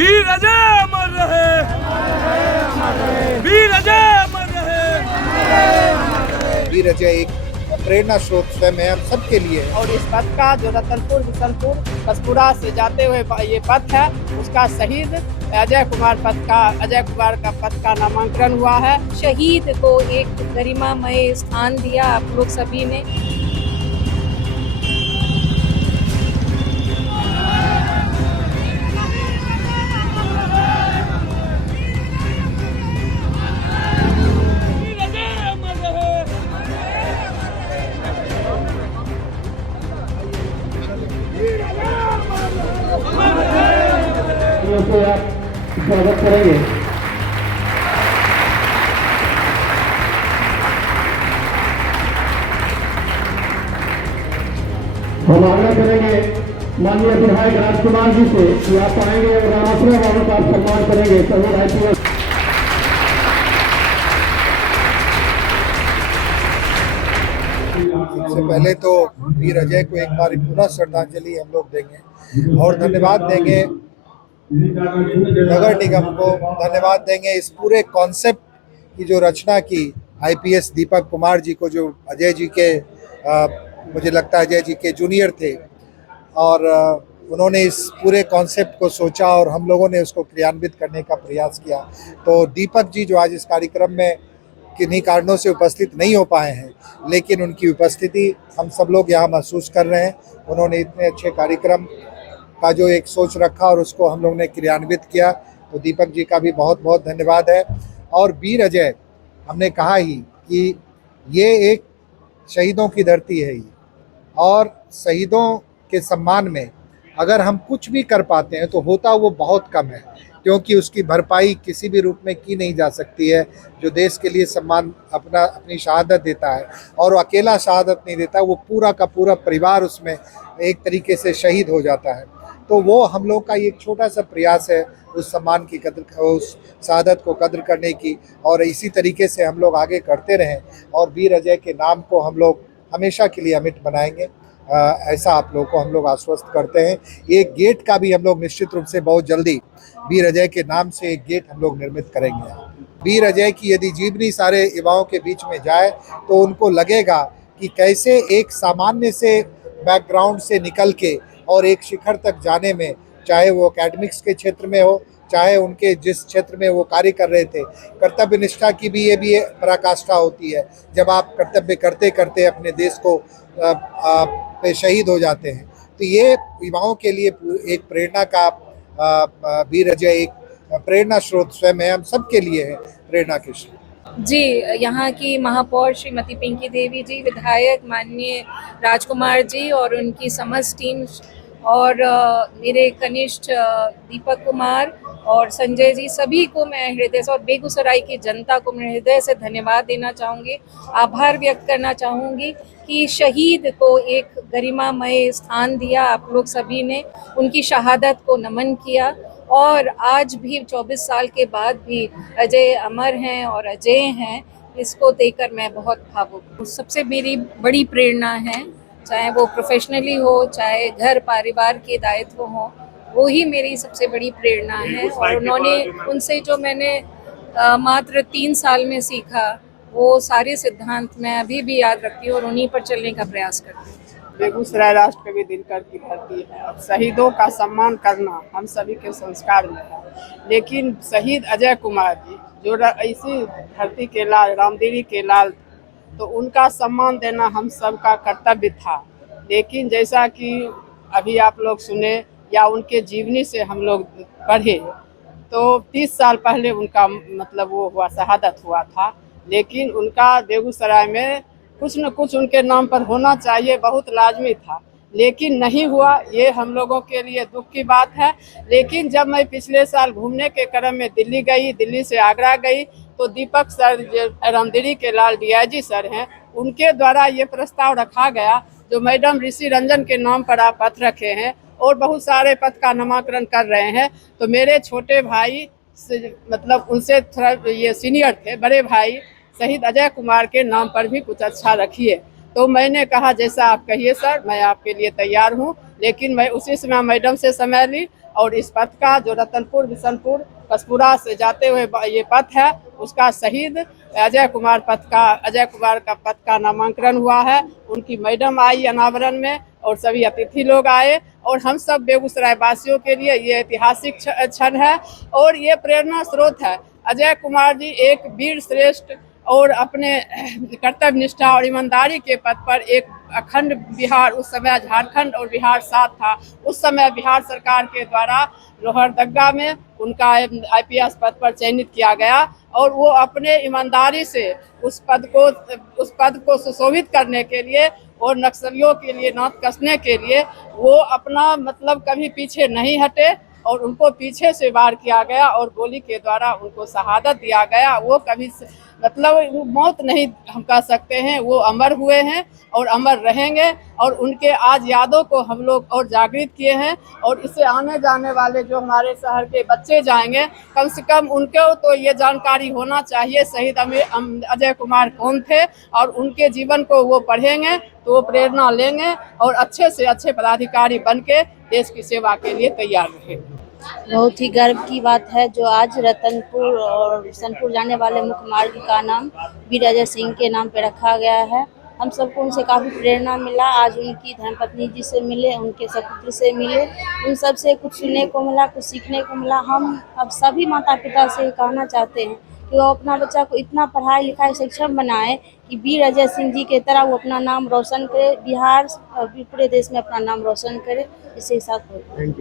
वीर अजय अमर रहे, वीर अजय अमर रहे। वीर अजय एक प्रेरणा स्रोत स्वयं है हम सबके लिए। और इस पथ का जो रतनपुर बिशनपुर कस्तूरा से जाते हुए ये पथ है, उसका शहीद अजय कुमार का पथ का नामांकन हुआ है। शहीद को एक गरिमामय स्थान दिया आप लोग सभी ने। स्वागत करेंगे। हम आग्रह करेंगे माननीय विधायक राजकुमार जी से कि आप आएंगे और रामाश्रय बाबू का सम्मान करेंगे। शहीद IPS सबसे पहले तो वीर अजय को एक बार पुनः श्रद्धांजलि हम लोग देंगे और धन्यवाद देंगे नगर निगम को, धन्यवाद देंगे इस पूरे कॉन्सेप्ट की जो रचना की IPS दीपक कुमार जी को, जो अजय जी के मुझे लगता है अजय जी के जूनियर थे और उन्होंने इस पूरे कॉन्सेप्ट को सोचा और हम लोगों ने उसको क्रियान्वित करने का प्रयास किया। तो दीपक जी जो आज इस कार्यक्रम में किन्हीं कारणों से उपस्थित नहीं हो पाए हैं, लेकिन उनकी उपस्थिति हम सब लोग यहाँ महसूस कर रहे हैं। उन्होंने इतने अच्छे कार्यक्रम का जो एक सोच रखा और उसको हम लोग ने क्रियान्वित किया, तो दीपक जी का भी बहुत बहुत धन्यवाद है। और वीर अजय हमने कहा ही कि ये एक शहीदों की धरती है ही, और शहीदों के सम्मान में अगर हम कुछ भी कर पाते हैं तो होता वो बहुत कम है, क्योंकि उसकी भरपाई किसी भी रूप में की नहीं जा सकती है। जो देश के लिए सम्मान अपनी शहादत देता है, और वो अकेला शहादत नहीं देता, वो पूरा का पूरा परिवार उसमें एक तरीके से शहीद हो जाता है। तो वो हम लोग का एक छोटा सा प्रयास है उस सम्मान की कदर, उस शहादत को कदर करने की, और इसी तरीके से हम लोग आगे करते रहें और वीर अजय के नाम को हम लोग हमेशा के लिए अमिट बनाएंगे। ऐसा आप लोगों को हम लोग आश्वस्त करते हैं। एक गेट का भी हम लोग निश्चित रूप से बहुत जल्दी वीर अजय के नाम से एक गेट हम लोग निर्मित करेंगे। वीर अजय की यदि जीवनी सारे युवाओं के बीच में जाए तो उनको लगेगा कि कैसे एक सामान्य से बैकग्राउंड से निकल के और एक शिखर तक जाने में, चाहे वो एकेडमिक्स के क्षेत्र में हो, चाहे उनके जिस क्षेत्र में वो कार्य कर रहे थे, कर्तव्य निष्ठा की भी ये भी पराकाष्ठा होती है जब आप कर्तव्य करते करते अपने देश को पे शहीद हो जाते हैं। तो ये युवाओं के लिए एक प्रेरणा का वीर अजय एक प्रेरणा स्रोत स्वयं है, हम सबके लिए है प्रेरणा के स्रोत। जी, यहाँ की महापौर श्रीमती पिंकी देवी जी, विधायक माननीय राजकुमार जी और उनकी समस्त टीम, और मेरे कनिष्ठ दीपक कुमार और संजय जी, सभी को मैं हृदय से, और बेगूसराय की जनता को मैं हृदय से धन्यवाद देना चाहूँगी, आभार व्यक्त करना चाहूँगी कि शहीद को एक गरिमामय स्थान दिया आप लोग सभी ने, उनकी शहादत को नमन किया। और आज भी 24 साल के बाद भी अजय अमर हैं और अजय हैं, इसको देखकर मैं बहुत भावुक हूँ। सबसे मेरी बड़ी प्रेरणा है, चाहे वो प्रोफेशनली हो, चाहे घर परिवार के दायित्व हो, वो ही मेरी सबसे बड़ी प्रेरणा है। और उन्होंने, उनसे जो मैंने मात्र 3 साल में सीखा, वो सारे सिद्धांत मैं अभी भी याद रखती हूँ और उन्हीं पर चलने का प्रयास करती हूँ। बेगूसराय राष्ट्रकवि दिनकर की धरती है और शहीदों का सम्मान करना हम सभी के संस्कार में है। लेकिन शहीद अजय कुमार जी जो इसी धरती के लाल, रामदेरी के लाल, तो उनका सम्मान देना हम सबका कर्तव्य था। लेकिन जैसा कि अभी आप लोग सुने या उनके जीवनी से हम लोग पढ़े, तो 30 साल पहले उनका मतलब वो हुआ, शहादत हुआ था। लेकिन उनका बेगूसराय में कुछ न कुछ उनके नाम पर होना चाहिए, बहुत लाजमी था, लेकिन नहीं हुआ। ये हम लोगों के लिए दुख की बात है। लेकिन जब मैं पिछले साल घूमने के क्रम में दिल्ली गई, दिल्ली से आगरा गई, तो दीपक सर जो रामदेरी के लाल DIG सर हैं, उनके द्वारा ये प्रस्ताव रखा गया जो मैडम ऋषि रंजन के नाम पर आप पथ रखे हैं और बहुत सारे पथ का नामकरण कर रहे हैं। तो मेरे छोटे भाई मतलब उनसे थोड़ा ये सीनियर थे, बड़े भाई शहीद अजय कुमार के नाम पर भी कुछ अच्छा रखिए। तो मैंने कहा जैसा आप कहिए सर, मैं आपके लिए तैयार हूँ। लेकिन मैं उसी समय मैडम से समय ली और इस पथ का जो रतनपुर बिशनपुर कसपुरा से जाते हुए ये पथ है, उसका शहीद अजय कुमार का पथ का नामांकन हुआ है। उनकी मैडम आई अनावरण में और सभी अतिथि लोग आए और हम सब बेगूसराय वासियों के लिए ये ऐतिहासिक क्षण है और ये प्रेरणा स्रोत है। अजय कुमार जी एक वीर श्रेष्ठ और अपने कर्तव्य निष्ठा और ईमानदारी के पद पर एक अखंड बिहार, उस समय झारखंड और बिहार साथ था, उस समय बिहार सरकार के द्वारा लोहरदगा में उनका IPS पद पर चयनित किया गया और वो अपने ईमानदारी से उस पद को सुशोभित करने के लिए और नक्सलियों के लिए नाथ कसने के लिए वो अपना मतलब कभी पीछे नहीं हटे और उनको पीछे से वार किया गया और गोली के द्वारा उनको शहादत दिया गया। वो कभी मतलब मौत नहीं हम कह सकते हैं, वो अमर हुए हैं और अमर रहेंगे और उनके आज यादों को हम लोग और जागृत किए हैं और इससे आने जाने वाले जो हमारे शहर के बच्चे जाएंगे, कम से कम उनको तो ये जानकारी होना चाहिए शहीद अजय कुमार कौन थे और उनके जीवन को वो पढ़ेंगे तो वो प्रेरणा लेंगे और अच्छे से अच्छे पदाधिकारी बन के देश की सेवा के लिए तैयार रहेंगे। बहुत ही गर्व की बात है जो आज रतनपुर और बिशनपुर जाने वाले मुख्य मार्ग का नाम वीर अजय सिंह के नाम पे रखा गया है। हम सबको उनसे काफ़ी प्रेरणा मिला। आज उनकी धर्मपत्नी जी से मिले, उनके सपुत्र से मिले, उन सब से कुछ सुनने को मिला, कुछ सीखने को मिला। हम अब सभी माता पिता से कहना चाहते हैं कि वो अपना बच्चा को इतना पढ़ाई लिखाई सक्षम बनाए कि वीर अजय सिंह जी के तरह वो अपना नाम रोशन करे, बिहार और पूरे देश में अपना नाम रोशन करे। इसी के साथ